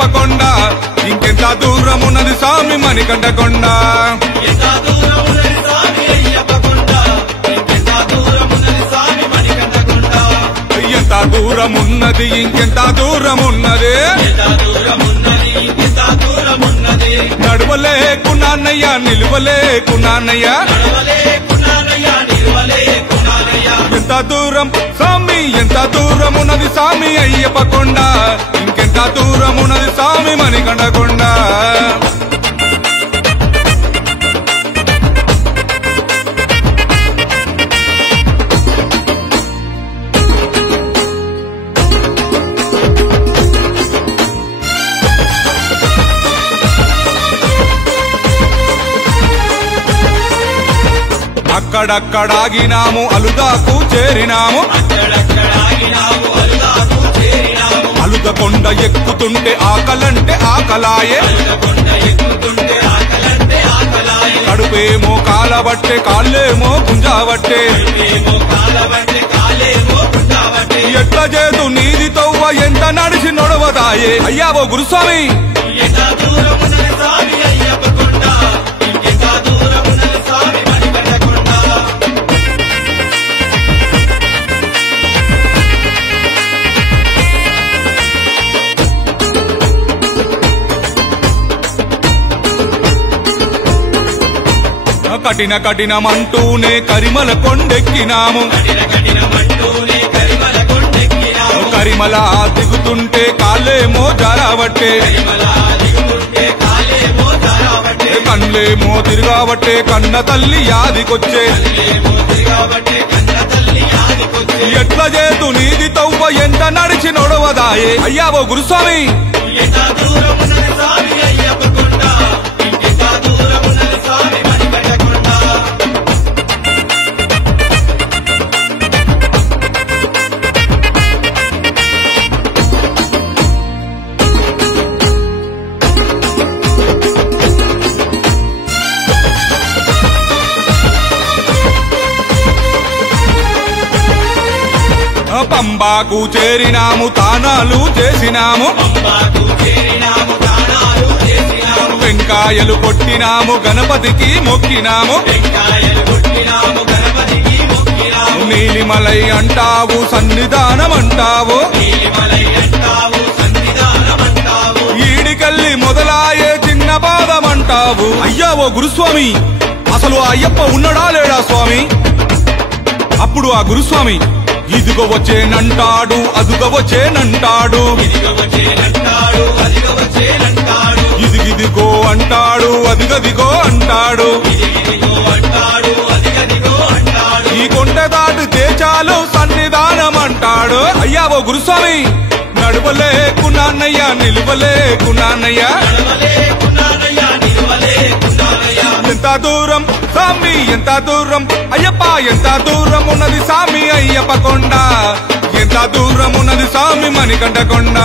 అయ్యప్ప కొండ ఇంకెంత దూరం ఉన్నది స్వామి మణికంఠ కొండ ఎంత దూరం ఉన్నది ఇంకెంత దూరం ఉన్నది నడవలేకున్నానయ్య నిలువలేకున్నానయ్య ఎంత దూరం స్వామి ఎంత దూరం ఉన్నది స్వామి అయ్యప్ప కొండ ఇంకెంత దూరం ఉన్నది స్వామి మణికంఠ కొండ అక్కడక్కడాగినాము అలుదాకు చేరినాము అలుద కొండ ఎక్కుతుంటే ఆకలంటే ఆకలాయే కడుపేమో కాలబట్టే కాళ్ళేమో గుంజాబట్టే ఎట్లా చేదు నీది తవ్వ ఎంత నడిచి నొడవదాయే అయ్యావో గురుస్వామి కఠిన కఠినమంటూనే కరిమల కొండెక్కినాము కరిమల దిగుతుంటే కాళ్ళేమో జారాబట్టే కళ్ళేమో తిరగాబట్టే కన్న తల్లి యాదికొచ్చే ఎట్లా చేతు నీది తవ్వ ఎంత నడిచి నొడవదాయే అయ్యావో గురుస్వామి పంబాకు చేరినాము తానాలు చేసినాము వెంకాయలు కొట్టినాము గణపతికి మొక్కినాము నీలిమలై అంటావు సన్నిధానం అంటావు ఈడికల్లి మొదలాయే చిన్న పాదం అంటావు అయ్యావో గురుస్వామి అసలు ఆ అయ్యప్ప ఉన్నాడా లేడా స్వామి అప్పుడు ఆ గురుస్వామి ఇదిగో వచ్చేనంటాడు అదుగో వచ్చేనంటాడు ఇదిగిదిగో అంటాడు అదిగదిగో అంటాడు ఈ కొండ దాటితే చాలు సన్నిధానం అంటాడు అయ్యావో గురుస్వామి నడవలేకున్నానయ్య నిలువలేకున్నానయ్య ఎంత దూరం స్వామి ఎంత దూరం అయ్యప్ప ఎంత దూరం ఉన్నది స్వామి అయ్యప్ప కొండ ఎంత దూరం ఉన్నది స్వామి మణికంఠ కొండ